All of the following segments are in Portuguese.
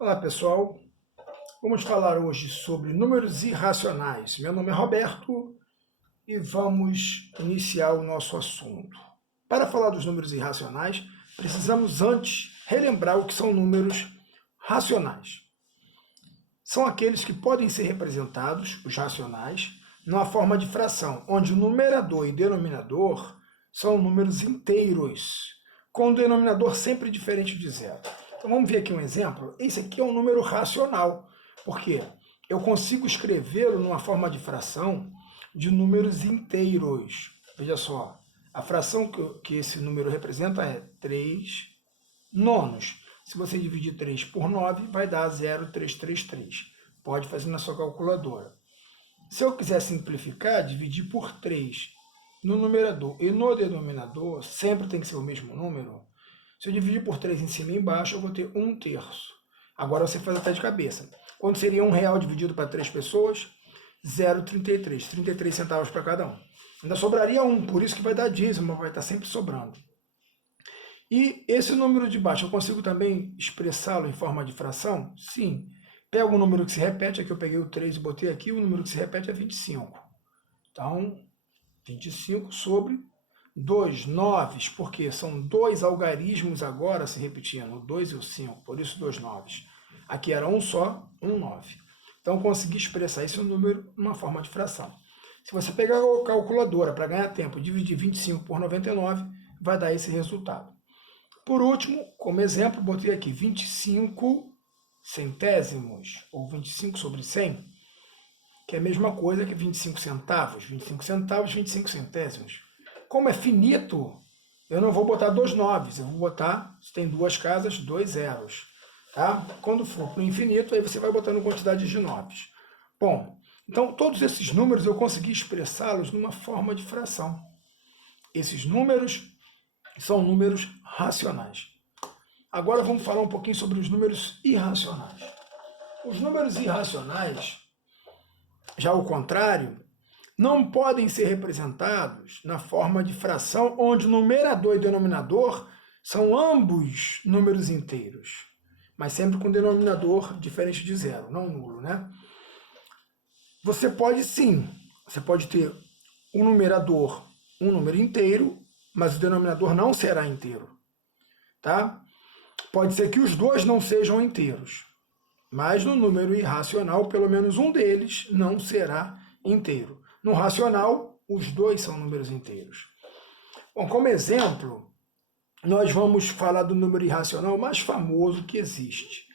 Olá pessoal, vamos falar hoje sobre números irracionais. Meu nome é Roberto e vamos iniciar o nosso assunto. Para falar dos números irracionais, precisamos antes relembrar o que são números racionais. São aqueles que podem ser representados, os racionais, numa forma de fração, onde o numerador e denominador são números inteiros, com o denominador sempre diferente de zero. Então vamos ver aqui um exemplo. Esse aqui é um número racional, porque eu consigo escrevê-lo numa forma de fração de números inteiros. Veja só, a fração que esse número representa é 3 nonos. Se você dividir 3 por 9, vai dar 0,333. Pode fazer na sua calculadora. Se eu quiser simplificar, dividir por 3 no numerador e no denominador, sempre tem que ser o mesmo número. Se eu dividir por 3 em cima e embaixo, eu vou ter 1/3. Agora você faz até de cabeça. Quanto seria R$1 dividido para 3 pessoas? 0,33. 33 centavos para cada um. Ainda sobraria 1, por isso que vai dar dízimo, vai estar sempre sobrando. E esse número de baixo, eu consigo também expressá-lo em forma de fração? Sim. Pego o número que se repete, aqui eu peguei o 3 e botei aqui, o número que se repete é 25. Então, 25 sobre 2 noves, porque são dois algarismos agora se repetindo, o 2 e o 5, por isso 2 noves. Aqui era um só, 1 9. Então, consegui expressar esse número numa forma de fração. Se você pegar a calculadora para ganhar tempo e dividir 25 por 99, vai dar esse resultado. Por último, como exemplo, botei aqui 25 centésimos, ou 25 sobre 100, que é a mesma coisa que 25 centavos. 25 centavos, 25 centésimos. Como é finito, eu não vou botar 2 noves, eu vou botar, se tem duas casas, 2 zeros. Tá? Quando for para o infinito, aí você vai botando quantidade de noves. Bom, então todos esses números eu consegui expressá-los numa forma de fração. Esses números são números racionais. Agora vamos falar um pouquinho sobre os números irracionais. Os números irracionais, já ao contrário, não podem ser representados na forma de fração onde numerador e denominador são ambos números inteiros, mas sempre com denominador diferente de zero, não nulo, né? Você pode sim, você pode ter um numerador, um número inteiro, mas o denominador não será inteiro, tá? Pode ser que os dois não sejam inteiros, mas no número irracional, pelo menos um deles não será inteiro. No racional, os dois são números inteiros. Bom, como exemplo, nós vamos falar do número irracional mais famoso que existe.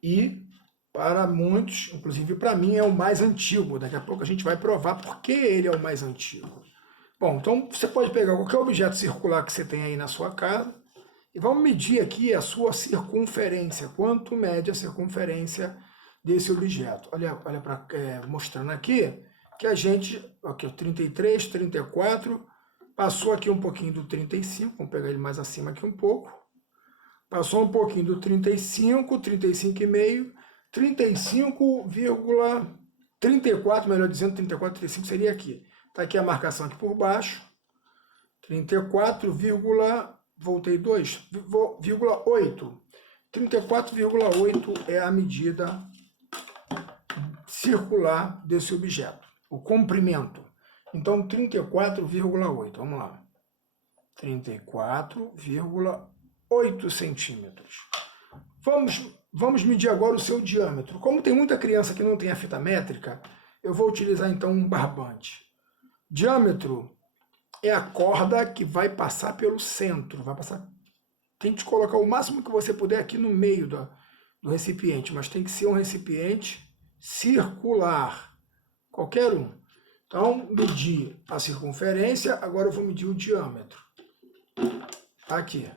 E para muitos, inclusive para mim, é o mais antigo. Daqui a pouco a gente vai provar por que ele é o mais antigo. Bom, então você pode pegar qualquer objeto circular que você tem aí na sua casa e vamos medir aqui a sua circunferência. Quanto mede a circunferência desse objeto? Olha mostrando aqui que a gente, aqui, 33, 34, passou aqui um pouquinho do 35, vamos pegar ele mais acima aqui um pouco, passou um pouquinho do 35, 35,5, 35,34, melhor dizendo, 34, 35 seria aqui. Está aqui a marcação aqui por baixo, 34, voltei 2,8. 34,8 é a medida circular desse objeto, o comprimento. Então, 34,8, vamos lá. 34,8 centímetros. Vamos medir agora o seu diâmetro. Como tem muita criança que não tem a fita métrica, eu vou utilizar então um barbante. Diâmetro é a corda que vai passar pelo centro. Tente colocar o máximo que você puder aqui no meio do recipiente, mas tem que ser um recipiente circular, qualquer um. Então, medir a circunferência, agora eu vou medir o diâmetro. Aqui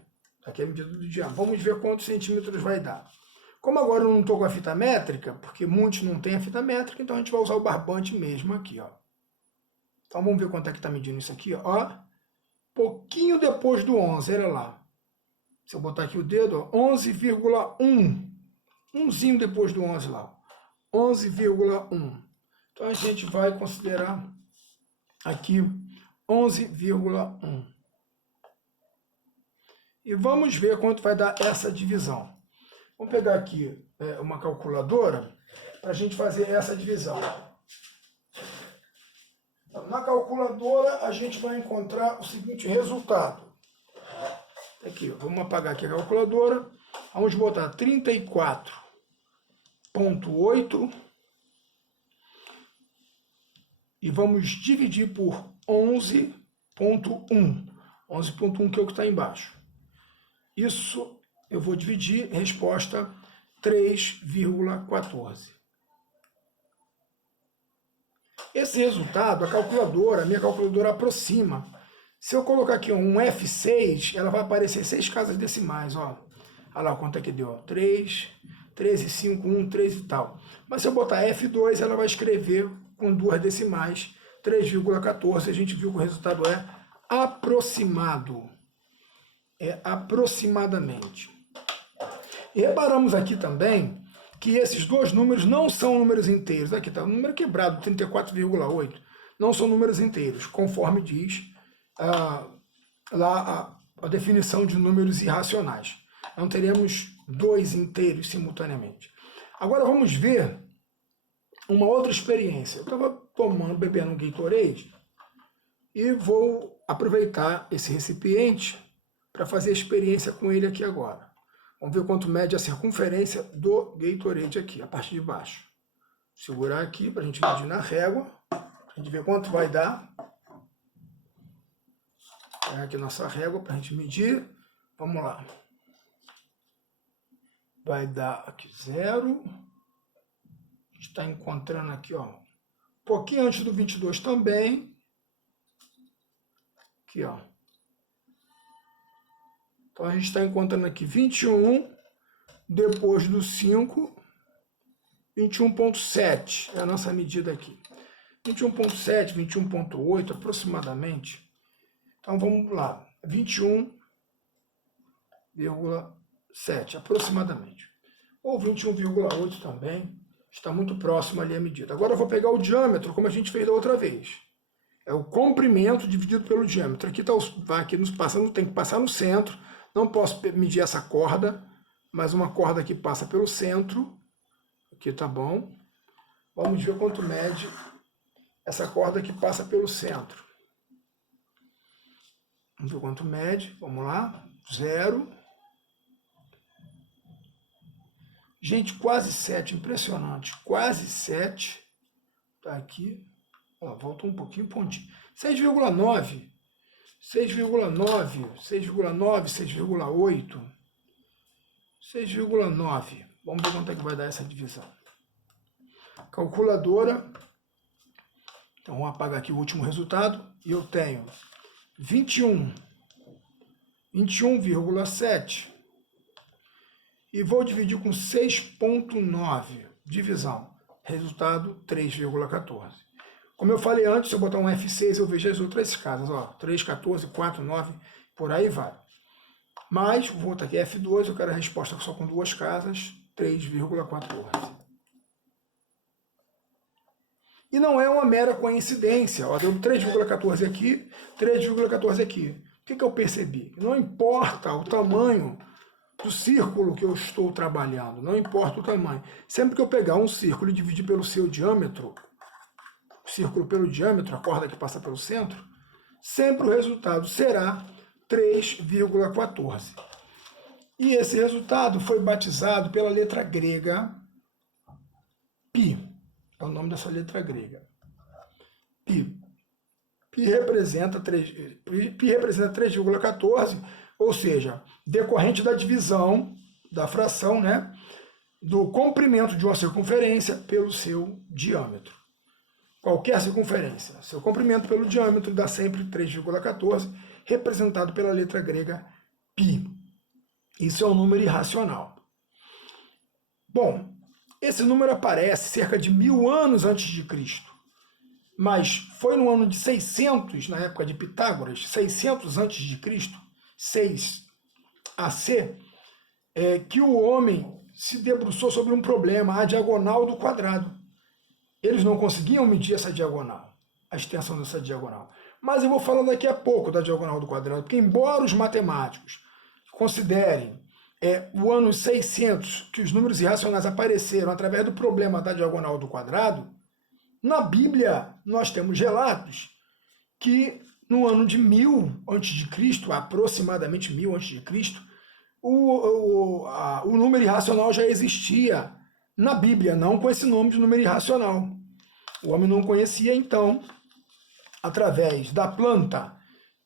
é a medida do diâmetro. Vamos ver quantos centímetros vai dar. Como agora eu não estou com a fita métrica, porque muitos não têm a fita métrica, então a gente vai usar o barbante mesmo aqui, ó. Então vamos ver quanto é que está medindo isso aqui, ó. Pouquinho depois do 11, olha lá. Se eu botar aqui o dedo, 11,1. Umzinho depois do 11 lá. 11,1. Então a gente vai considerar aqui 11,1. E vamos ver quanto vai dar essa divisão. Vamos pegar aqui uma calculadora para a gente fazer essa divisão. Na calculadora, a gente vai encontrar o seguinte resultado. Aqui, vamos apagar aqui a calculadora. Vamos botar 34,8 e vamos dividir por 11,1. 11,1 que é o que está embaixo. Isso eu vou dividir, resposta 3,14. Esse resultado, a minha calculadora aproxima. Se eu colocar aqui um F6, ela vai aparecer 6 casas decimais, ó. Olha lá quanto é que deu, 3, 13, 5, 1, 3 e tal. Mas se eu botar F2, ela vai escrever com 2 decimais, 3,14. A gente viu que o resultado é aproximado. É aproximadamente. E reparamos aqui também que esses dois números não são números inteiros. Aqui está o número quebrado, 34,8. Não são números inteiros, conforme diz lá a definição de números irracionais. Não teremos dois inteiros simultaneamente. Agora vamos ver uma outra experiência. Eu estava bebendo um Gatorade e vou aproveitar esse recipiente para fazer a experiência com ele aqui agora. Vamos ver quanto mede a circunferência do Gatorade aqui, a parte de baixo. Segurar aqui para a gente medir na régua, para a gente ver quanto vai dar. Pegar aqui nossa régua para a gente medir. Vamos lá. Vai dar aqui 0. A gente está encontrando aqui, ó, um pouquinho antes do 22 também. Aqui, ó. Então a gente está encontrando aqui 21, depois do 5, 21,7 é a nossa medida aqui. 21,7, 21,8 aproximadamente. Então vamos lá, 21,7 aproximadamente. Ou 21,8 também, está muito próximo ali a medida. Agora eu vou pegar o diâmetro, como a gente fez da outra vez. É o comprimento dividido pelo diâmetro. Aqui tem que passar no centro. Não posso medir essa corda, mas uma corda que passa pelo centro. Aqui tá bom. Vamos ver quanto mede essa corda que passa pelo centro. Vamos ver quanto mede. Vamos lá. 0. Gente, quase 7. Impressionante. Quase 7. Tá aqui. Ó, volta um pouquinho, pontinho. 6,9. 6,9, 6,9, 6,8, 6,9. Vamos ver quanto é que vai dar essa divisão. Calculadora. Então, vamos apagar aqui o último resultado. E eu tenho 21,7. E vou dividir com 6,9. Divisão. Resultado, 3,14. Como eu falei antes, se eu botar um F6, eu vejo as outras casas, ó, 3, 14, 4, 9, por aí vai. Mas, vou botar aqui F2, eu quero a resposta só com duas casas, 3,14. E não é uma mera coincidência, ó, deu 3,14 aqui, 3,14 aqui. O que eu percebi? Não importa o tamanho do círculo que eu estou trabalhando, não importa o tamanho. Sempre que eu pegar um círculo e dividir pelo seu diâmetro, círculo pelo diâmetro, a corda que passa pelo centro, sempre o resultado será 3,14. E esse resultado foi batizado pela letra grega π. É o nome dessa letra grega. π. π representa 3,14, ou seja, decorrente da divisão, da fração, né, do comprimento de uma circunferência pelo seu diâmetro. Qualquer circunferência. Seu comprimento pelo diâmetro dá sempre 3,14, representado pela letra grega π. Isso é um número irracional. Bom, esse número aparece cerca de 1000 anos antes de Cristo. Mas foi no ano de 600, na época de Pitágoras, 600 antes de Cristo, 6 AC, que o homem se debruçou sobre um problema, a diagonal do quadrado. Eles não conseguiam medir essa diagonal, a extensão dessa diagonal. Mas eu vou falar daqui a pouco da diagonal do quadrado, porque embora os matemáticos considerem o ano 600, que os números irracionais apareceram através do problema da diagonal do quadrado, na Bíblia nós temos relatos que no ano de 1000 a.C., aproximadamente 1000 a.C., o número irracional já existia na Bíblia, não com esse nome de número irracional. O homem não conhecia, então, através da planta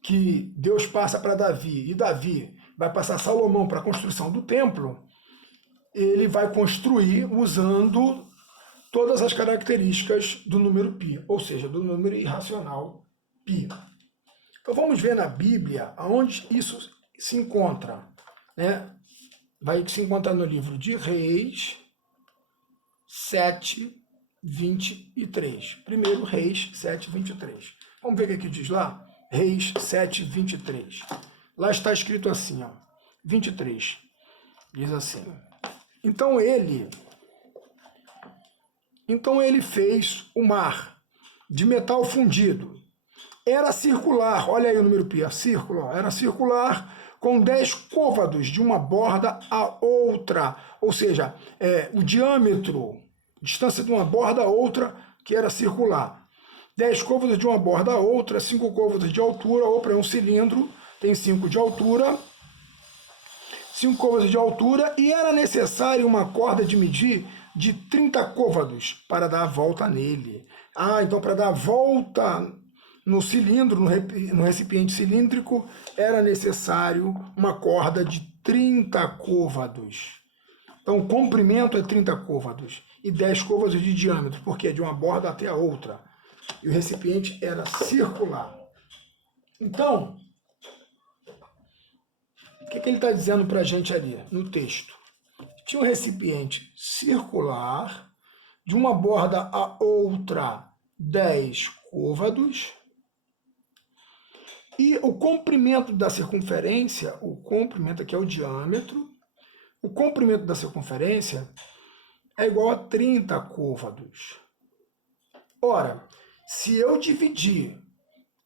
que Deus passa para Davi, e Davi vai passar Salomão para a construção do templo, ele vai construir usando todas as características do número π, ou seja, do número irracional π. Então vamos ver na Bíblia aonde isso se encontra, né? Vai se encontrar no livro de Reis 7:23. Primeiro Reis 7:23. Vamos ver o que diz lá? Reis 7:23. Lá está escrito assim, ó, 23. Diz assim: Então ele fez o mar de metal fundido. Era circular, olha aí o número π, círculo, era circular com 10 côvados de uma borda a outra, ou seja, o diâmetro, distância de uma borda a outra, que era circular. 10 côvados de uma borda a outra, 5 côvados de altura, ou para um cilindro, tem 5 de altura, 5 côvados de altura, e era necessário uma corda de medir de 30 côvados para dar a volta nele. Então para dar a volta no cilindro, no recipiente cilíndrico, era necessário uma corda de 30 côvados. Então o comprimento é 30 côvados e 10 côvados de diâmetro, porque é de uma borda até a outra. E o recipiente era circular. Então, o que ele está dizendo para a gente ali no texto? Tinha um recipiente circular, de uma borda a outra 10 côvados, e o comprimento da circunferência, o comprimento aqui é o diâmetro, o comprimento da circunferência é igual a 30 côvados. Ora, se eu dividir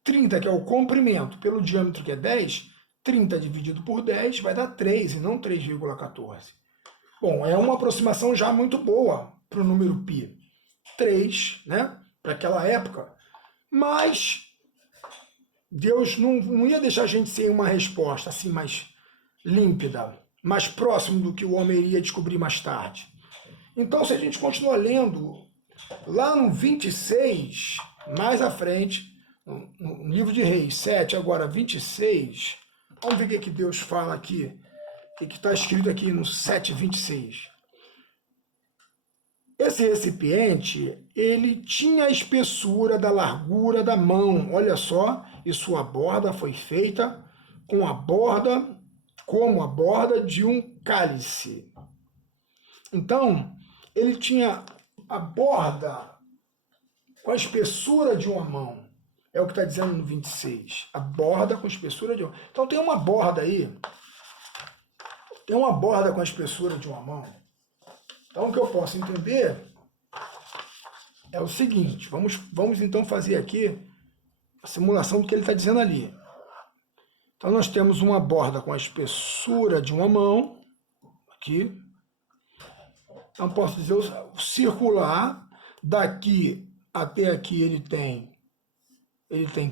30, que é o comprimento, pelo diâmetro, que é 10, 30 dividido por 10 vai dar 3 e não 3,14. Bom, é uma aproximação já muito boa para o número π. 3, né, para aquela época. Mas Deus não ia deixar a gente sem uma resposta assim mais límpida, mais próximo do que o homem iria descobrir mais tarde. Então, se a gente continuar lendo, lá no 26, mais à frente, no livro de Reis 7, agora 26, vamos ver o que Deus fala aqui, o que está escrito aqui no 7:26. Esse recipiente, ele tinha a espessura da largura da mão, olha só, e sua borda foi feita como a borda de um cálice. Então, ele tinha a borda com a espessura de uma mão. É o que está dizendo no 26. A borda com a espessura de uma mão. Então tem uma borda aí. Tem uma borda com a espessura de uma mão. Então o que eu posso entender é o seguinte. Vamos então fazer aqui a simulação do que ele está dizendo ali. Então nós temos uma borda com a espessura de uma mão. Aqui. Então posso dizer o circular. Daqui até aqui ele tem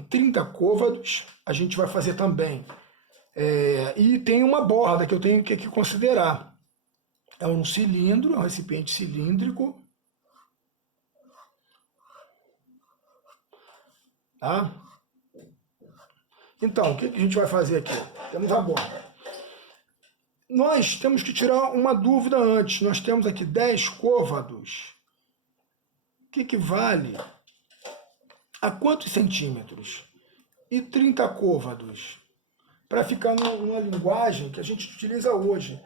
30 côvados, a gente vai fazer também. E tem uma borda que eu tenho que aqui considerar. É um cilindro, é um recipiente cilíndrico. Tá? Então, o que a gente vai fazer aqui? Temos a borda. Nós temos que tirar uma dúvida antes. Nós temos aqui 10 côvados, que equivale a quantos centímetros? E 30 côvados, para ficar numa linguagem que a gente utiliza hoje.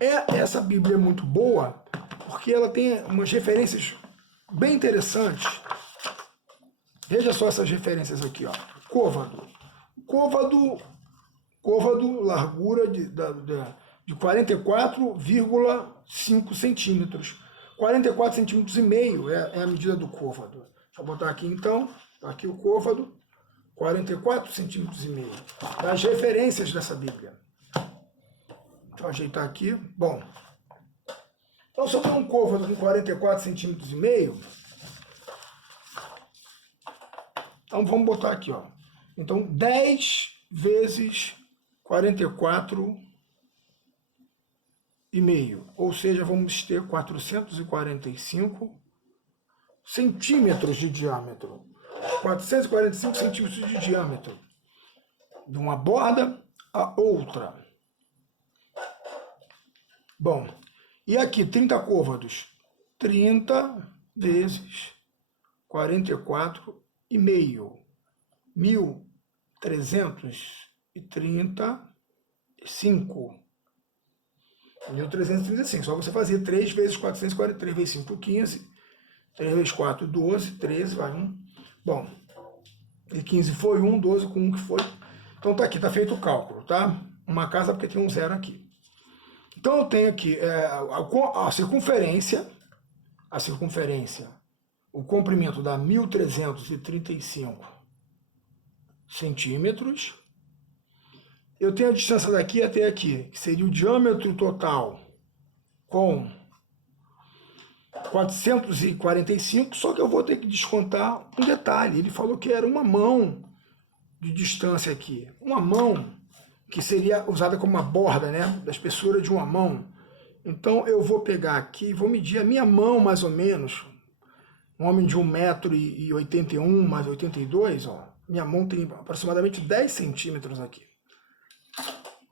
Essa Bíblia é muito boa, porque ela tem umas referências bem interessantes. Veja só essas referências aqui, ó. Côvado, largura de 44,5 centímetros. 44 centímetros e meio é a medida do côvado. Deixa eu botar aqui então, aqui o côvado, 44 centímetros e meio. Das referências dessa Bíblia. Deixa eu ajeitar aqui. Bom, então se eu tenho um côvado com 44 centímetros e meio, então vamos botar aqui, ó. Então 10 vezes 44 e meio, ou seja, vamos ter 445 centímetros de diâmetro. 445 centímetros de diâmetro. De uma borda a outra. Bom, e aqui 30 côvados. 30 vezes 44 e meio. 1335. 1335. Só você fazer 3 vezes 443 vezes 5, 15. 3 vezes 4, 12. 13, vai 1. Bom, e 15 foi 1, 12 com 1 que foi. Então tá aqui, tá feito o cálculo, tá? Uma casa porque tem um zero aqui. Então eu tenho aqui a circunferência, o comprimento dá 1.335 centímetros. Eu tenho a distância daqui até aqui, que seria o diâmetro total com 445, só que eu vou ter que descontar um detalhe. Ele falou que era uma mão de distância aqui. Uma mão que seria usada como uma borda, né? Da espessura de uma mão. Então eu vou pegar aqui, vou medir a minha mão mais ou menos. Um homem de 1,81 m mais 82, ó. Minha mão tem aproximadamente 10 centímetros aqui.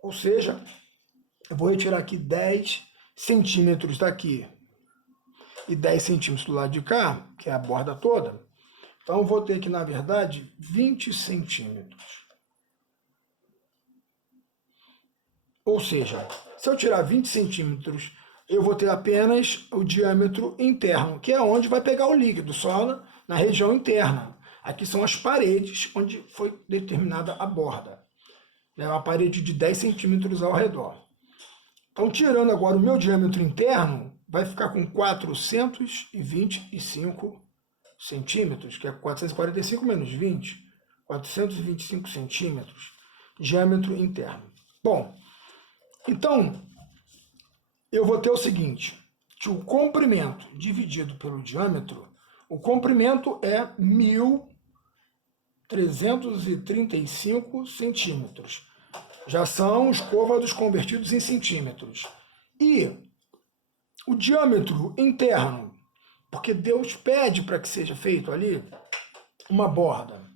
Ou seja, eu vou retirar aqui 10 centímetros daqui e 10 centímetros do lado de cá, que é a borda toda. Então eu vou ter aqui, na verdade, 20 centímetros. Ou seja, se eu tirar 20 centímetros, eu vou ter apenas o diâmetro interno, que é onde vai pegar o líquido, só na região interna. Aqui são as paredes onde foi determinada a borda. É uma parede de 10 centímetros ao redor. Então, tirando agora o meu diâmetro interno, vai ficar com 425 centímetros, que é 445 menos 20, 425 centímetros, diâmetro interno. Bom, então, eu vou ter o seguinte, que o comprimento dividido pelo diâmetro, o comprimento é 1.335 centímetros. Já são os côvados convertidos em centímetros. E o diâmetro interno, porque Deus pede para que seja feito ali uma borda,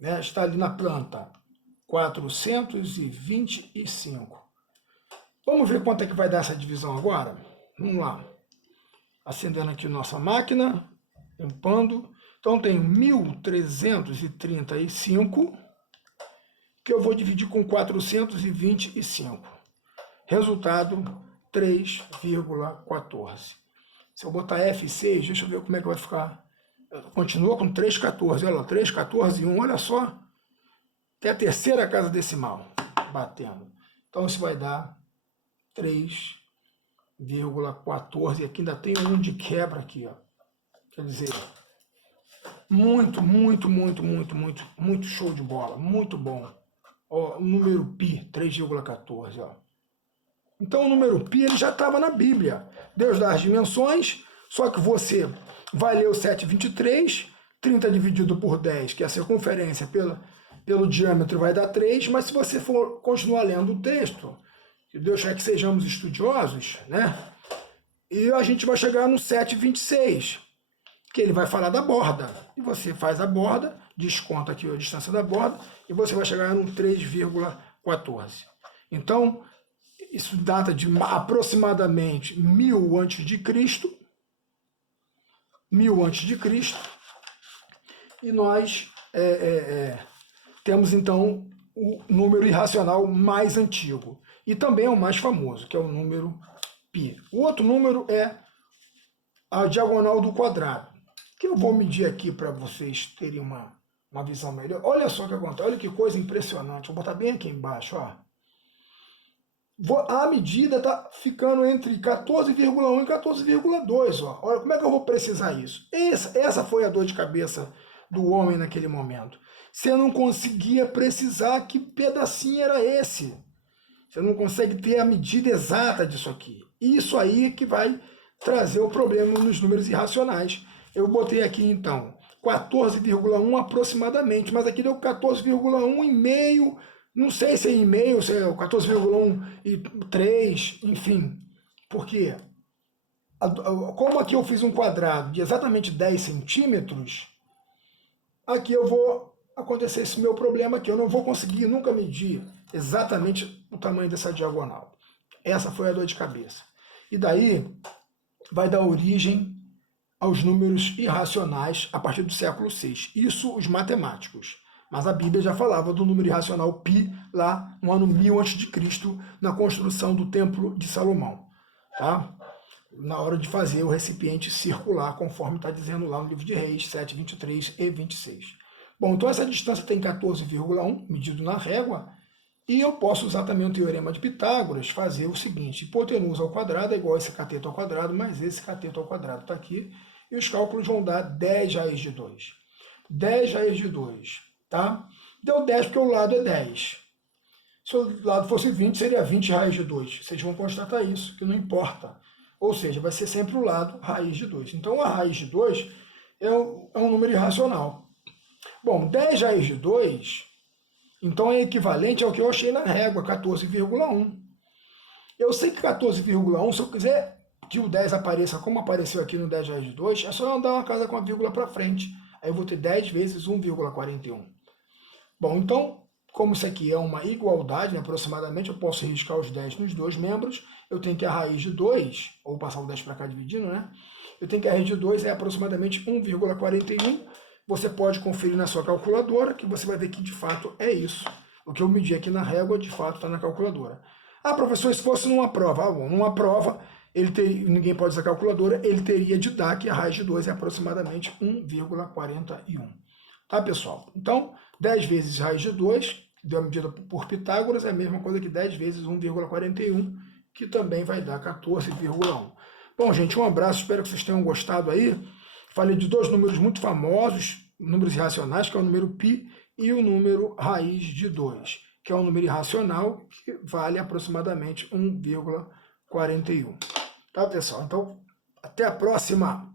né? Está ali na planta, 425. Vamos ver quanto é que vai dar essa divisão agora? Vamos lá. Acendendo aqui nossa máquina, limpando. Então, tenho 1.335, que eu vou dividir com 425. Resultado, 3,14. Se eu botar F6, deixa eu ver como é que vai ficar. Continua com 3,14. Olha lá, 3,14 e 1, olha só. Tem a terceira casa decimal batendo. Então, isso vai dar 3,14. E aqui ainda tem um de quebra aqui, ó. Quer dizer, muito show de bola. Muito bom. Ó, o número π, 3,14, ó. Então o número π ele já estava na Bíblia. Deus dá as dimensões, só que você vai ler o 7,23, 30 dividido por 10, que é a circunferência pelo diâmetro vai dar 3, mas se você for continuar lendo o texto, que Deus quer que sejamos estudiosos, né? E a gente vai chegar no 7,26, que ele vai falar da borda. E você faz a borda, desconta aqui a distância da borda, e você vai chegar no 3,14. Então, isso data de aproximadamente 1000 a.C., 1000 a.C., e nós temos então o número irracional mais antigo, e também é o mais famoso, que é o número π. O outro número é a diagonal do quadrado, que eu vou medir aqui para vocês terem uma visão melhor. Olha só o que acontece, olha que coisa impressionante. Vou botar bem aqui embaixo, ó. A medida está ficando entre 14,1 e 14,2. Ó. Olha, como é que eu vou precisar isso? Essa foi a dor de cabeça do homem naquele momento. Você não conseguia precisar que pedacinho era esse. Você não consegue ter a medida exata disso aqui. Isso aí que vai trazer o problema nos números irracionais. Eu botei aqui, então, 14,1 aproximadamente, mas aqui deu 14,1 e meio, não sei se é em meio, se é 14,1 e 3, enfim. Por quê? Como aqui eu fiz um quadrado de exatamente 10 centímetros, aqui eu vou acontecer esse meu problema aqui. Eu não vou conseguir nunca medir exatamente o tamanho dessa diagonal. Essa foi a dor de cabeça. E daí vai dar origem aos números irracionais a partir do século VI. Isso os matemáticos. Mas a Bíblia já falava do número irracional π lá no ano 1000 a.C., na construção do Templo de Salomão. Tá? Na hora de fazer o recipiente circular, conforme está dizendo lá no livro de Reis 7, 23 e 26. Bom, então essa distância tem 14,1, medido na régua, e eu posso usar também o teorema de Pitágoras, fazer o seguinte: hipotenusa ao quadrado é igual a esse cateto ao quadrado, mais esse cateto ao quadrado está aqui, e os cálculos vão dar 10 raiz de 2. 10 raiz de 2, tá? Deu 10 porque o lado é 10. Se o lado fosse 20, seria 20 raiz de 2. Vocês vão constatar isso, que não importa. Ou seja, vai ser sempre o lado raiz de 2. Então, a raiz de 2 é um número irracional. Bom, 10 raiz de 2, então é equivalente ao que eu achei na régua, 14,1. Eu sei que 14,1, se eu quiser que o 10 apareça como apareceu aqui no 10 raiz de 2, é só andar uma casa com a vírgula para frente. Aí eu vou ter 10 vezes 1,41. Bom, então, como isso aqui é uma igualdade, né, aproximadamente, eu posso riscar os 10 nos dois membros. Eu tenho que a raiz de 2, ou passar o 10 para cá dividindo, né? Eu tenho que a raiz de 2 é aproximadamente 1,41. Você pode conferir na sua calculadora, que você vai ver que de fato é isso. O que eu medi aqui na régua, de fato, está na calculadora. Ah, professor, se fosse numa prova. Ah, bom, numa prova, ninguém pode usar calculadora, ele teria de dar que a raiz de 2 é aproximadamente 1,41. Tá, pessoal? Então, 10 vezes raiz de 2, deu a medida por Pitágoras, é a mesma coisa que 10 vezes 1,41, que também vai dar 14,1. Bom, gente, um abraço, espero que vocês tenham gostado aí. Falei de dois números muito famosos, números irracionais, que é o número π, e o número raiz de 2, que é um número irracional que vale aproximadamente 1,41. Tá, pessoal? Então, até a próxima!